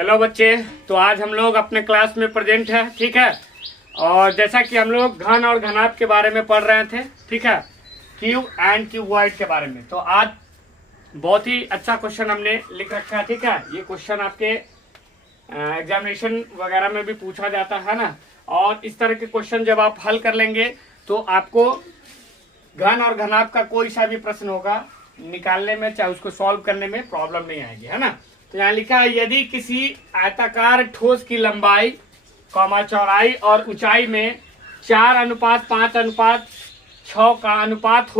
Hello बच्चे, तो आज हम लोग अपने क्लास में प्रेजेंट है। ठीक है, और जैसा कि हम लोग घन और घनाभ के बारे में पढ़ रहे थे, ठीक है, क्यूब एंड क्यूबॉइड के बारे में। तो आज बहुत ही अच्छा क्वेश्चन हमने लिख रखा है। ठीक है, ये क्वेश्चन आपके एग्जामिनेशन वगैरह में भी पूछा जाता है ना। और इस तरह के क्वेश्चन जब आप हल कर लेंगे तो आपको घन और घनाभ का कोई सा भी प्रश्न होगा निकालने में, चाहे उसको सॉल्व करने में प्रॉब्लम नहीं आएगी, है ना। तो यहाँ लिखा है, यदि किसी आयताकार ठोस की लंबाई चौड़ाई और ऊंचाई में 4:5:6 का अनुपात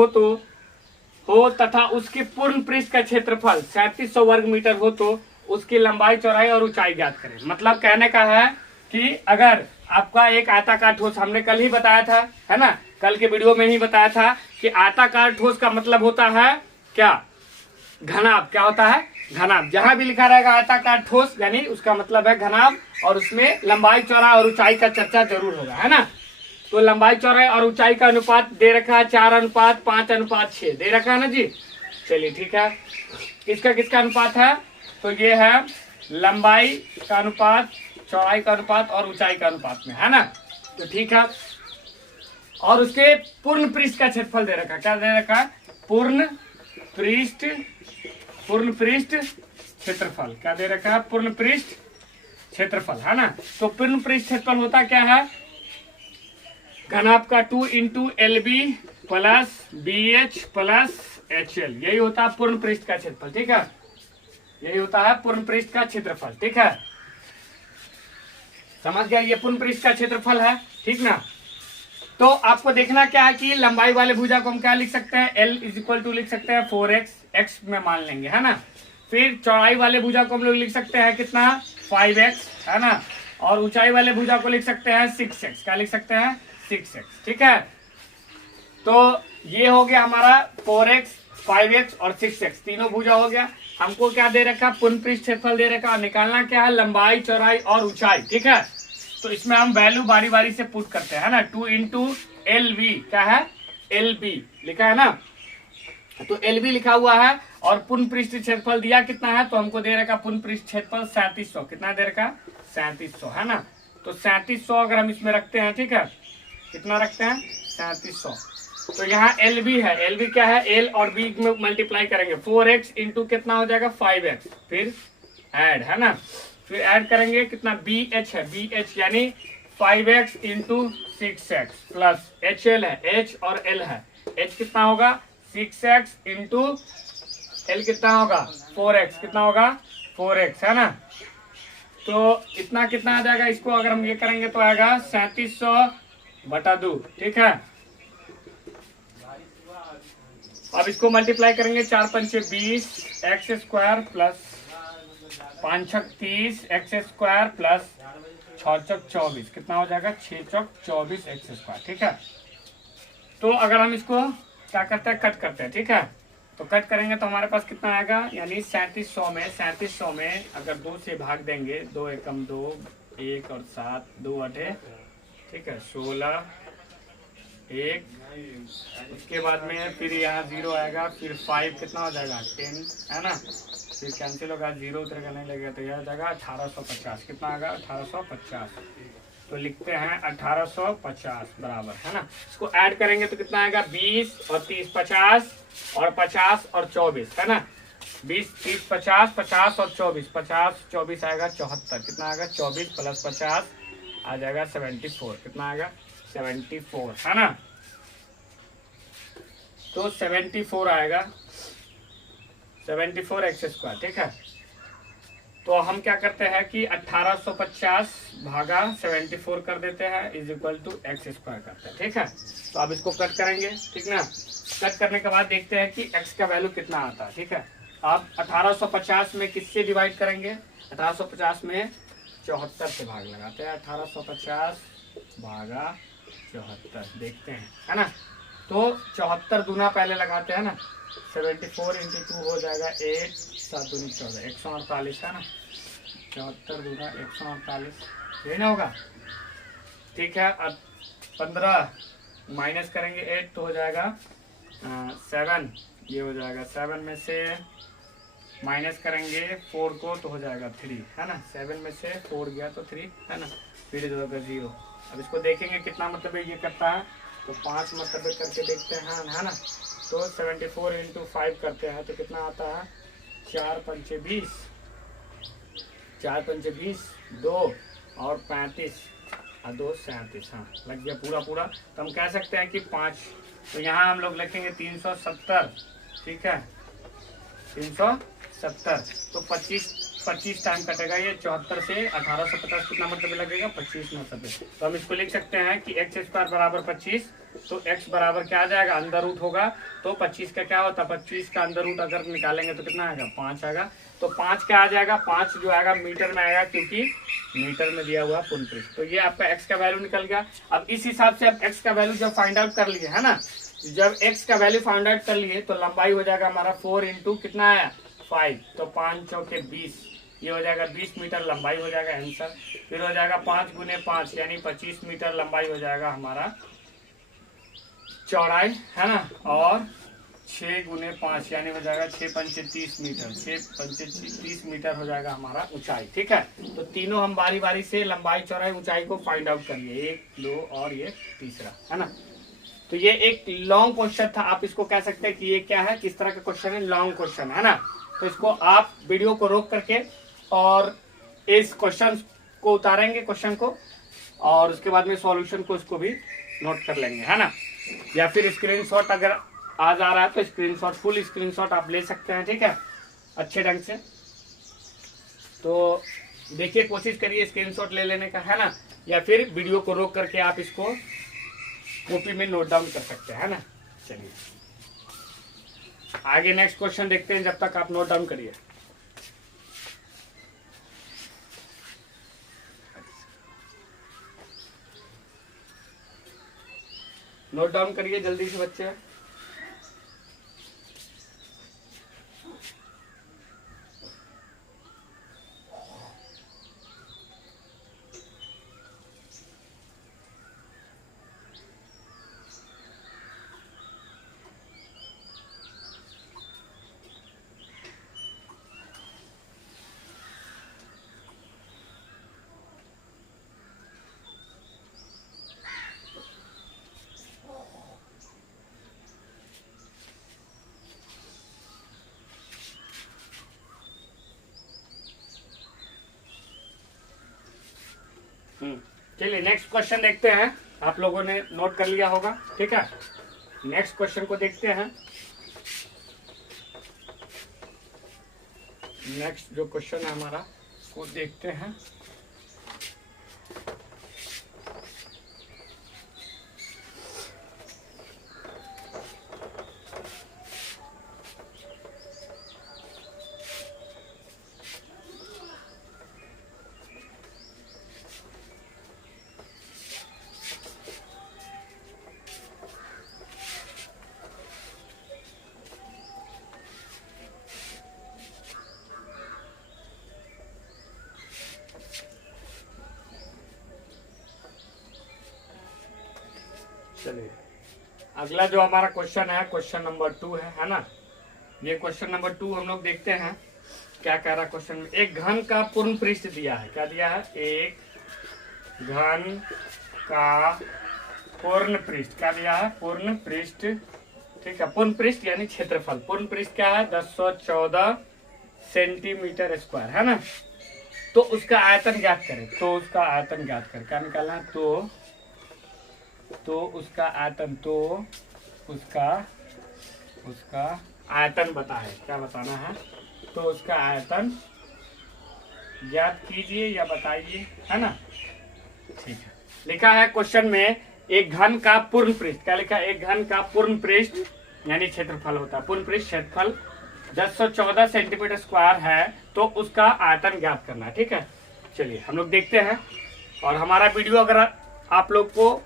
हो तथा उसके पूर्ण पृष्ठ का क्षेत्रफल 3700 वर्ग मीटर हो तो उसकी लंबाई चौड़ाई और ऊंचाई ज्ञात करें। मतलब कहने का है कि अगर आपका एक आयताकार ठोस, हमने कल ही बताया था, है ना, कल के वीडियो में ही बताया था कि आयताकार ठोस का मतलब होता है क्या, घनाभ। क्या होता है? घनाभ। जहां भी लिखा रहेगा आयताकार ठोस यानी उसका मतलब है घनाभ, और उसमें लंबाई चौड़ाई और ऊंचाई का चर्चा जरूर होगा, है ना। तो लंबाई चौड़ाई और ऊंचाई का अनुपात दे रखा है 4:5:6 दे रखा है ना जी। चलिए ठीक है, किसका किसका अनुपात है? तो ये है लंबाई का अनुपात, चौड़ाई का अनुपात और ऊंचाई का अनुपात में, है ना। तो ठीक है, और उसके पूर्ण पृष्ठ का क्षेत्रफल दे रखा है। क्या दे रखा है? पूर्ण पृष्ठ क्षेत्रफल। क्या दे रखा है? पूर्ण पृष्ठ क्षेत्रफल, है ना। तो पूर्ण पृष्ठ क्षेत्रफल होता क्या है? घनाभ का 2 × LB plus BH plus HL, यही होता है पूर्ण पृष्ठ का क्षेत्रफल। ठीक है, यही होता है पूर्ण पृष्ठ का क्षेत्रफल। ठीक है, समझ गया, ये पूर्ण पृष्ठ का क्षेत्रफल है। ठीक ना। तो आपको देखना क्या है कि लंबाई वाले भुजा को हम क्या लिख सकते हैं? L = लिख सकते हैं 4x, x में मान लेंगे, है ना। फिर चौड़ाई वाले भुजा को हम लोग लिख सकते हैं कितना? 5x, है ना। और ऊंचाई वाले भुजा को लिख सकते हैं 6x। क्या लिख सकते हैं? 6x। ठीक है, तो ये हो गया हमारा 4x, 5x और 6x, तीनों भुजा हो गया। हमको क्या दे रखा? पूर्ण पृष्ठ क्षेत्रफल दे रखा। निकालना क्या है? लंबाई, चौड़ाई और ऊंचाई। ठीक है, तो इसमें हम वैल्यू बारी बारी से पुट करते हैं, है ना। 2 × LB, क्या है? LB लिखा है ना, तो LB लिखा हुआ है। और पूर्ण पृष्ठ क्षेत्रफल दिया कितना है? तो हमको दे रखा पूर्ण पृष्ठ क्षेत्रफल 3700। कितना दे रखा? 3700, है ना। तो 3700 अगर हम इसमें रखते हैं, ठीक है, कितना रखते हैं? 3700। तो यहाँ LB है, LB क्या है? L और B में मल्टीप्लाई करेंगे, 4x × कितना हो जाएगा? 5x, फिर ऐड, है ना। फिर ऐड करेंगे कितना? BH है, BH यानी 5x × 6x प्लस HL है, H और L है। H कितना होगा? 6x × L कितना होगा? 4x। कितना होगा? 4x, है ना। तो इतना कितना आ जाएगा? इसको अगर हम ये करेंगे तो आएगा 3700/2। ठीक है, अब इसको मल्टीप्लाई करेंगे, 4×5 = 20 x² प्लस 5×6 = 30 x² प्लस 6×4 = 24। कितना हो जाएगा? 6×4 = 24 x²। ठीक है, तो अगर हम इसको क्या करते हैं? कट करते हैं। ठीक है, तो कट करेंगे तो हमारे पास कितना आएगा? यानी 3700 में अगर 2 से भाग देंगे, 2 एकम 2, 1 और 7, 2 8, ठीक है, 16, 1, उसके बाद में फिर यहाँ 0 आएगा, फिर 5 कितना हो जाएगा? 10, है ना। फिर कैंसिल होगा, 0 उधर का नहीं लगेगा, तो यह हो जाएगा 1850। कितना आएगा? 1850। तो लिखते हैं 1850 बराबर, है ना। इसको ऐड करेंगे तो कितना आएगा? 20 और 30 50, और 50 और 24, है ना। 20 30 50, 50 और 24, 50 24 आएगा 74। कितना आएगा? 24 प्लस 50 आ जाएगा 74। कितना आएगा? 74, है ना। तो 74 आएगा, 74 x²। ठीक है, तो हम क्या करते हैं कि 1850 भागा 74 कर देते हैं = x² करते हैं। ठीक है, तो अब इसको कट करेंगे, ठीक ना। कट करने के बाद देखते हैं कि x का वैल्यू कितना आता है। ठीक है, अब 1850 में किससे डिवाइड करेंगे? 1850 में 74 से भाग लगाते हैं। 1850 भागा 74 देखते हैं, है ना। तो 74 दूना पहले लगाते हैं ना, 74 × 2 हो जाएगा 8, 7 दूनी 14, 148, है ना। 74 दूना 148, यही ना होगा। ठीक है, अब 15 माइनस करेंगे 8 तो हो जाएगा 7, ये हो जाएगा 7 में से माइनस करेंगे 4 को तो हो जाएगा 3, है ना। 7 में से 4 गया तो 3, है ना। फिर इधर होगा 0। अब इसको देखेंगे कितना मतलब ये करता है, तो 5 मतलब करके देखते हैं, है ना। तो 74 इंटू 5 करते हैं तो कितना आता है, 4 पंचे 20, 4 पंचे 20, 2 और 35 और 2 37, हाँ लग गया पूरा। तो हम कह सकते हैं कि 5, तो यहाँ हम लोग लिखेंगे 370, ठीक है 370। तो 25 टाइम कटेगा ये, 74 से 1850 कितना मतलब लगेगा, 25 9 70। तो हम इसको लिख सकते हैं कि x स्क्वायर बराबर 25, तो x बराबर क्या आ जाएगा, अंदर रूट होगा। तो 25 का क्या होता है, 25 का अंदर रूट अगर निकालेंगे तो कितना आएगा, 5 आएगा। तो 5 क्या आ जाएगा, 5 जो आएगा मीटर में आएगा, क्योंकि मीटर में दिया हुआ पूर्ण पृष्ठ। तो ये आपका x का वैल्यू निकल गया। अब इस हिसाब से आप x का वैल्यू जब फाइंड आउट कर लिए, है ना, जब x का वैल्यू फाइंड आउट कर लिए तो लंबाई हो जाएगा हमारा 4 इंटू कितना आया 5, तो 5 चौके 20, ये हो जाएगा 20 मीटर लंबाई हो जाएगा आंसर। फिर हो जाएगा 5 गुने 5 यानी 25 मीटर लंबाई हो जाएगा हमारा चौड़ाई, है ना। और 6 गुने 5 यानी हो जाएगा 6 पंचे 30 मीटर, 6 पंचे 30 मीटर हो जाएगा हमारा ऊंचाई, ठीक है। तो तीनों हम बारी बारी से लंबाई चौड़ाई ऊंचाई को फाइंड आउट करिए, 1 2 और ये तीसरा, है ना। तो ये एक लॉन्ग क्वेश्चन था, आप इसको कह सकते हैं कि ये क्या है, किस तरह का क्वेश्चन है, लॉन्ग क्वेश्चन, है ना। तो इसको आप वीडियो को रोक करके और इस क्वेश्चन को उतारेंगे, क्वेश्चन को, और उसके बाद में सॉल्यूशन को इसको भी नोट कर लेंगे, है ना। या फिर स्क्रीनशॉट अगर आ जा रहा है तो स्क्रीनशॉट, फुल स्क्रीनशॉट आप ले सकते हैं, ठीक है, अच्छे ढंग से। तो देखिए, कोशिश करिए स्क्रीनशॉट ले लेने का, है ना, या फिर वीडियो को रोक करके आप इसको कॉपी में नोट डाउन कर सकते हैं, है ना। चलिए आगे नेक्स्ट क्वेश्चन देखते हैं, जब तक आप नोट डाउन करिए। नोट डाउन करिए जल्दी से बच्चे। चलिए नेक्स्ट क्वेश्चन देखते हैं, आप लोगों ने नोट कर लिया होगा, ठीक है। नेक्स्ट क्वेश्चन को देखते हैं। नेक्स्ट जो क्वेश्चन है हमारा वो देखते हैं। चलिए अगला जो हमारा क्वेश्चन है, क्वेश्चन नंबर 2 है ना। ये क्वेश्चन नंबर 2 हम लोग देखते हैं क्या कह रहा है क्वेश्चन में। एक घन का पूर्ण पृष्ठ दिया है, क्या दिया है, एक घन का पूर्ण पृष्ठ, क्या दिया है, पूर्ण पृष्ठ, ठीक है। पूर्ण पृष्ठ यानी क्षेत्रफल, पूर्ण पृष्ठ क्या है, 1014 सेंटीमीटर स्क्वायर, है ना। तो उसका आयतन ज्ञात करें, तो उसका आयतन ज्ञात करें, क्या निकालना है, तो उसका आयतन, तो उसका आयतन बताए, क्या बताना है, तो उसका आयतन ज्ञात कीजिए या बताइए, है ना। ठीक है, लिखा है क्वेश्चन में एक घन का पूर्ण पृष्ठ, क्या लिखा है, एक घन का पूर्ण पृष्ठ यानी क्षेत्रफल होता है, पूर्ण पृष्ठ क्षेत्रफल 1014 सेंटीमीटर स्क्वायर है, तो उसका आयतन ज्ञात करना है, ठीक है। चलिए हम लोग देखते हैं, और हमारा वीडियो अगर आप लोग को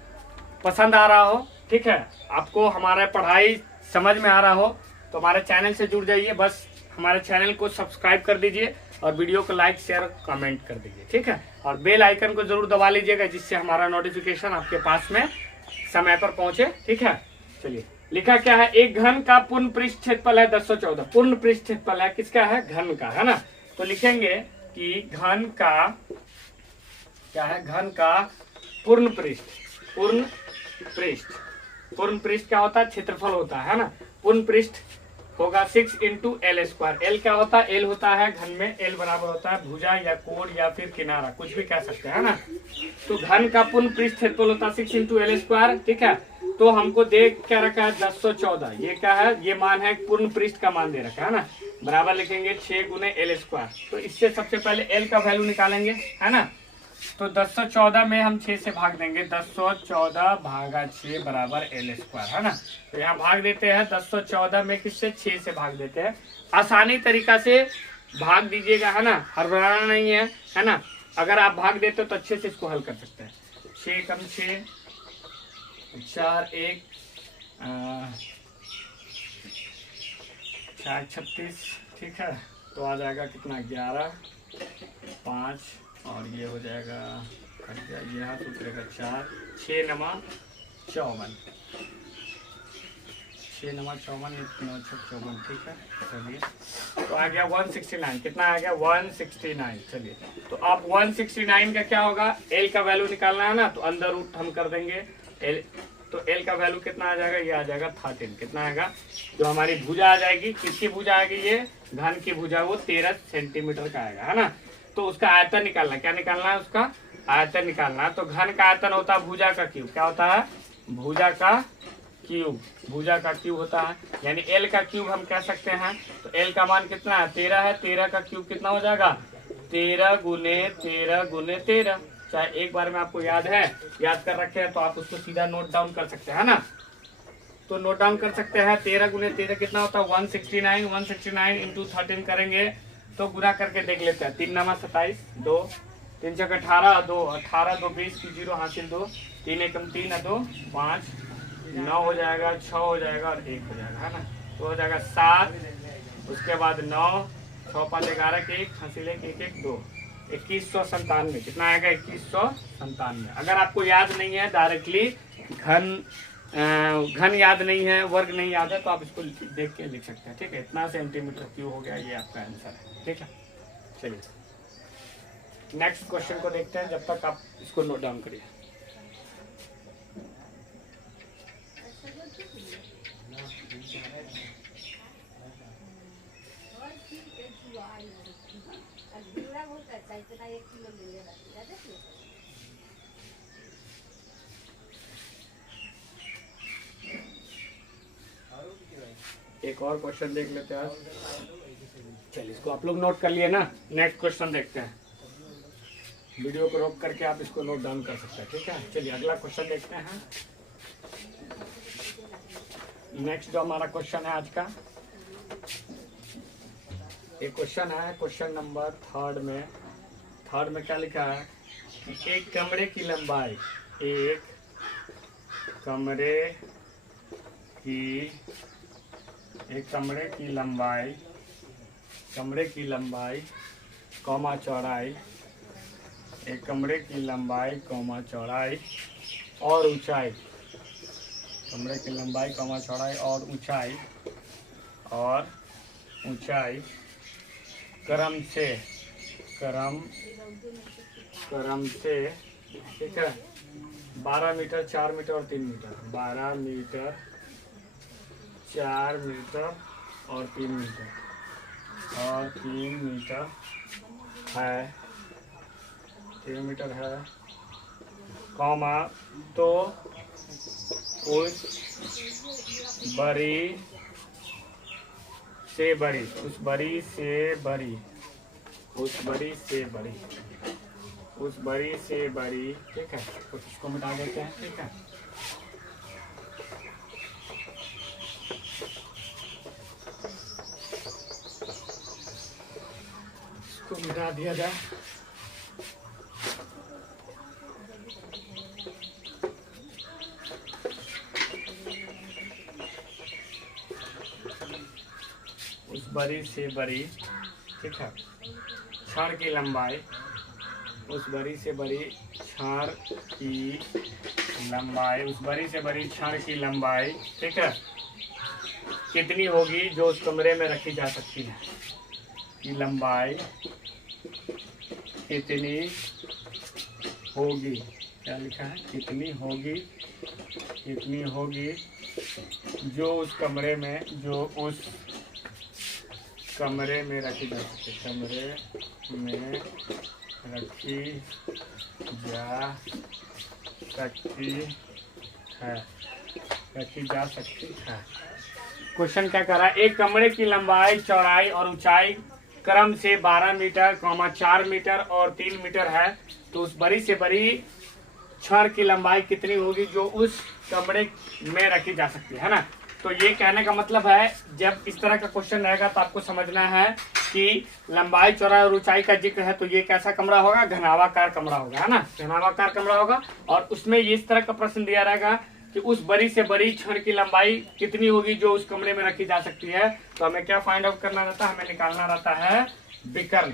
पसंद आ रहा हो, ठीक है, आपको हमारा पढ़ाई समझ में आ रहा हो, तो हमारे चैनल से जुड़ जाइए, बस हमारे चैनल को सब्सक्राइब कर दीजिए और वीडियो को लाइक शेयर कमेंट कर दीजिए, ठीक है। और बेल आइकन को जरूर दबा लीजिएगा, जिससे हमारा नोटिफिकेशन आपके पास में समय पर पहुंचे, ठीक है। चलिए लिखा क्या है, एक घन का पूर्ण पृष्ठ क्षेत्रफल है 1014। पूर्ण पृष्ठ क्षेत्रफल है किसका है, घन का, है ना। तो लिखेंगे कि घन का क्या है, घन का पूर्ण पृष्ठ, पूर्ण पृष्ठ क्या होता है, क्षेत्रफल होता है ना। पूर्ण पृष्ठ होगा 6 इंटू एल स्क्वायर। एल क्या होता है, एल होता है घन में, एल बराबर होता है भुजा या कोण या फिर किनारा, कुछ भी कह सकते हैं ना। तो घन का पूर्ण पृष्ठ क्षेत्रफल होता है 6 इंटू एल स्क्वायर, ठीक है। तो हमको देख क्या रखा है 1014, ये क्या है, ये मान है पूर्ण पृष्ठ का मान दे रखा है ना। बराबर लिखेंगे 6 गुने एल स्क्वायर। तो इससे सबसे पहले एल का वैल्यू निकालेंगे, है ना। तो 1014 में हम 6 से भाग देंगे, 1014 भागा 6 बराबर एल स्क्वायर, है ना। तो यहाँ भाग देते हैं 1014 में किससे, 6 से भाग देते हैं। आसानी तरीका से भाग दीजिएगा, है ना, हड़बड़ाना नहीं है ना। अगर आप भाग देते हो तो अच्छे से इसको हल कर सकते हैं। 6 कम 6 4 1 4 36, ठीक है। तो आ जाएगा कितना 11 5 और ये हो जाएगा, ये हाथ उतरेगा 4 6 नमा 54, 6 नमा 54, 9 6 54, ठीक है। चलिए तो आ गया 169, कितना आ गया 169। चलिए तो आप 169 का क्या होगा, एल का वैल्यू निकालना है ना, तो अंदर रूट हम कर देंगे एल। तो एल का वैल्यू कितना आ जाएगा, ये आ जाएगा 13। कितना आएगा, जो हमारी भुजा आ जाएगी, किसकी भुजा आएगी, ये घन की भुजा, वो 13 सेंटीमीटर का आएगा, है ना। तो उसका आयतन निकालना, क्या निकालना है, उसका आयतन निकालना है। तो घन का आयतन होता है भुजा का क्यूब, क्या होता है, भुजा का क्यूब, भुजा का क्यूब होता है, यानी एल का क्यूब हम कह सकते हैं। तो एल का मान कितना है, 13 है, 13 का क्यूब कितना हो जाएगा, 13 गुने 13 गुने 13। चाहे एक बार में आपको याद है, याद कर रखे हैं तो आप उसको सीधा नोट डाउन कर सकते हैं ना। तो नोट डाउन कर सकते हैं, 13 गुने 13 कितना होता है 169, 169 इंटू 13 करेंगे तो गुना करके देख लेते हैं। 3 नमा 27, 2 3 चौके 18, 2 18, 2 20 की 0 हासिल 2, 3 एकम 3 2 5 9 हो जाएगा, 6 हो जाएगा और 1 हो जाएगा, है ना। तो हो जाएगा 7, उसके बाद 9, 6 5 11 के 1 हासिल 1 1 1 2, 2197। कितना आएगा 2197। अगर आपको याद नहीं है डायरेक्टली घन याद नहीं है, वर्ग नहीं याद है, तो आप इसको देख के लिख सकते हैं, ठीक है। इतना सेंटीमीटर क्यूब हो गया, ये आपका आंसर है, ठीक है। चलिए नेक्स्ट क्वेश्चन को देखते हैं, जब तक आप इसको नोट डाउन करिए। एक और क्वेश्चन देख लेते हैं। चलिए इसको आप लोग नोट कर लिए ना। नेक्स्ट क्वेश्चन देखते हैं, वीडियो को रोक करके आप इसको नोट डाउन कर सकते हैं, ठीक है। चलिए अगला क्वेश्चन देखते हैं। नेक्स्ट जो हमारा क्वेश्चन है आज का, एक क्वेश्चन है, क्वेश्चन नंबर थर्ड में क्या लिखा है कि एक कमरे की लंबाई, एक कमरे की लंबाई कौमा चौड़ाई, एक कमरे की लंबाई कौमा चौड़ाई और ऊंचाई, कमरे की लंबाई कौमा चौड़ाई और ऊंचाई क्रम से ठीक है 12 मीटर, 4 मीटर और 3 मीटर, 12 मीटर, 4 मीटर और 3 मीटर है, 3 मीटर है, कॉमा, तो उस बड़ी से बड़ी, ठीक है। कुछ इसको मिटा देते हैं, ठीक है। इसको मिटा दिया जाए। उस बड़ी से बड़ी, ठीक है, क्षण की लंबाई, उस बड़ी से बड़ी क्षण की लंबाई, ठीक है, कितनी होगी जो उस कमरे में रखी जा सकती है, की लंबाई कितनी होगी, क्या लिखा है, कितनी होगी जो उस कमरे में रखी जा सकती है, कमरे में रखी जा सकती है। क्वेश्चन क्या कर रहा है, एक कमरे की लंबाई, चौड़ाई और ऊंचाई क्रम से 12 मीटर, 4 मीटर और 3 मीटर है, तो उस बड़ी से बड़ी छड़ की लंबाई कितनी होगी जो उस कमरे में रखी जा सकती है ना। तो ये कहने का मतलब है, जब इस तरह का क्वेश्चन रहेगा तो आपको समझना है कि लंबाई, चौड़ाई और ऊंचाई का जिक्र है, तो ये कैसा कमरा होगा, घनावाकार कमरा होगा, है ना, घनावाकार कमरा होगा। और उसमें ये इस तरह का प्रश्न दिया रहेगा कि उस बड़ी से बड़ी छड़ की लंबाई कितनी होगी जो उस कमरे में रखी जा सकती है। तो हमें क्या फाइंड आउट करना रहता है, हमें निकालना रहता है विकर्ण,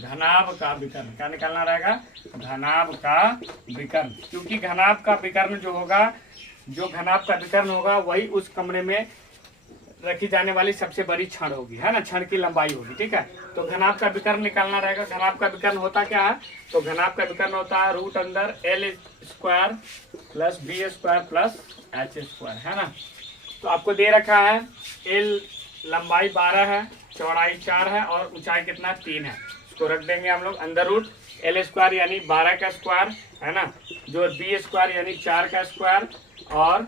घनाभ का विकर्ण। क्या निकालना रहेगा, घनाभ का विकर्ण, क्योंकि घनाभ का विकर्ण जो होगा, जो घनाभ का विकर्ण होगा वही उस कमरे में रखी जाने वाली सबसे बड़ी छड़ होगी, है ना, छड़ की लंबाई होगी। ठीक है, तो घनाभ का विकर्ण निकालना रहेगा। घनाभ का विकर्ण होता क्या है, तो घनाभ का विकर्ण होता है रूट अंदर L square plus B square plus H square, है ना। तो आपको दे रखा है L लंबाई 12 है, चौड़ाई 4 है और ऊंचाई कितना 3 है। इसको रख देंगे हम लोग अंदर रूट L स्क्वायर यानी 12 का स्क्वायर, है ना, जो B स्क्वायर यानी 4 का स्क्वायर और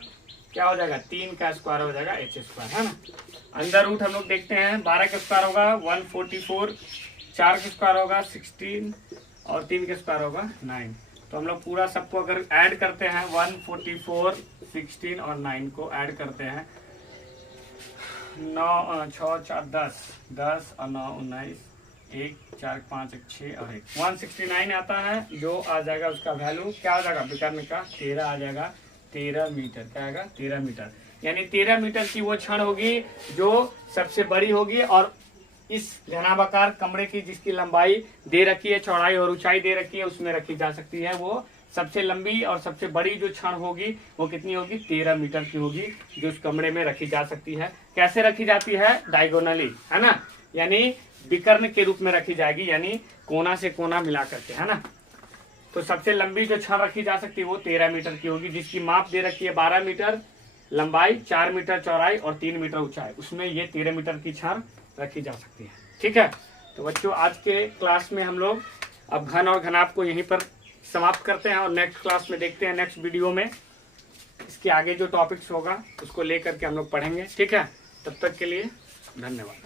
क्या हो जाएगा 3 का स्क्वायर हो जाएगा H स्क्वायर, है ना। अंदर रूट हम लोग देखते हैं, 12 का स्क्वायर होगा 144, 4 का स्क्वायर होगा 16 और 3 का स्क्वायर होगा 9। तो हम लोग पूरा सबको अगर ऐड करते हैं 144, 16 और 9 को ऐड करते हैं, 9 6 4 10 और 9 19, 1 4 5 1 6 और 1 169 आता है, जो आ जाएगा उसका वैल्यू क्या आ जाएगा विकर्ण का 13 आ जाएगा, 13 मीटर। क्या आएगा 13 मीटर, यानी 13 मीटर की वो छड़ होगी जो सबसे बड़ी होगी और इस घनाभाकार कमरे की जिसकी लंबाई दे रखी है, चौड़ाई और ऊंचाई दे रखी है, उसमें रखी जा सकती है। वो सबसे लंबी और सबसे बड़ी जो छड़ होगी वो कितनी होगी 13 मीटर की होगी, जो उस कमरे में रखी जा सकती है। कैसे रखी जाती है, डायगोनली, है ना, यानी विकर्ण के रूप में रखी जाएगी, यानी कोना से कोना मिला करके, है ना। तो सबसे लंबी जो छड़ रखी जा सकती है वो 13 मीटर की होगी, जिसकी माप दे रखी है 12 मीटर लंबाई, 4 मीटर चौड़ाई और 3 मीटर ऊंचाई, उसमें ये 13 मीटर की छड़ रखी जा सकती है। ठीक है, तो बच्चों आज के क्लास में हम लोग अब घन और घनाभ को यहीं पर समाप्त करते हैं और नेक्स्ट क्लास में देखते हैं, नेक्स्ट वीडियो में इसके आगे जो टॉपिक्स होगा उसको लेकर के हम लोग पढ़ेंगे। ठीक है, तब तक के लिए धन्यवाद।